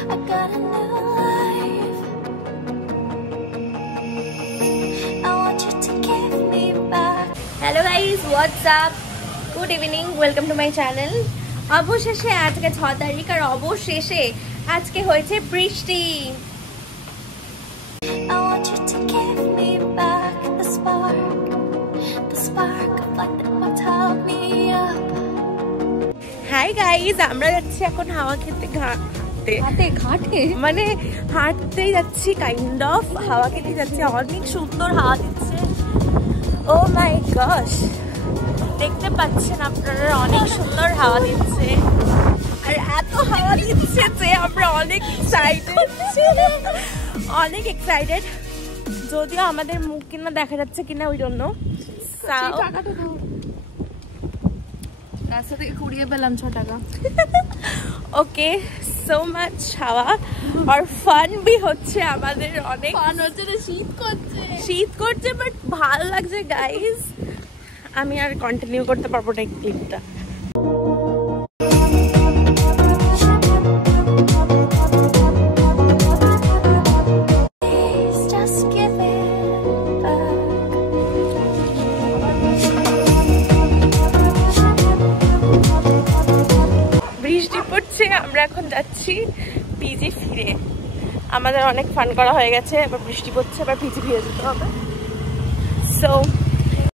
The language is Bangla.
I got a new life. I want you to give me back. Hello guys, what's up? Good evening, welcome to my channel. অবশেষে আজকে 6 তারিখ আর অবশেষে আজকে হয়েছে বৃষ্টি। I want you to give me back the spark of light that will top me up. Hi guys, আমরা যাচ্ছি এখন হাওয়া খেতে ঘাটে মানে হাঁটতেই যাচ্ছি, কাইন্ড অফ হাওয়া খেতে যাচ্ছি। অনেক সুন্দর হাওয়া দিচ্ছে। ও মাই গশ, দেখতে পাচ্ছেন আপনারা, অনেক সুন্দর হাওয়া দিচ্ছে আর এত হাওয়া দিচ্ছে যে আমরা অনেক এক্সাইটেড। যদিও আমাদের মুখ কিনা দেখা যাচ্ছে কিনা ওই জন্য রাস্তা থেকে কুড়িয়ে পেলাম 6 টাকা। ওকে, সো মাচ হাওয়া আর ফান বি হচ্ছে আমাদের, অনেক ফান হচ্ছে। শীত করছে বাট ভালো লাগছে গাইজ। আমি আর কন্টিনিউ করতে পারবো না এই ক্লিপটা। বৃষ্টি পড়ছে, আমরা এখন যাচ্ছি পিজি ফিরে। আমাদের অনেক ফান করা হয়ে গেছে, এবার বৃষ্টি পড়ছে, এবার পিজি ফিরে যেতে হবে। সো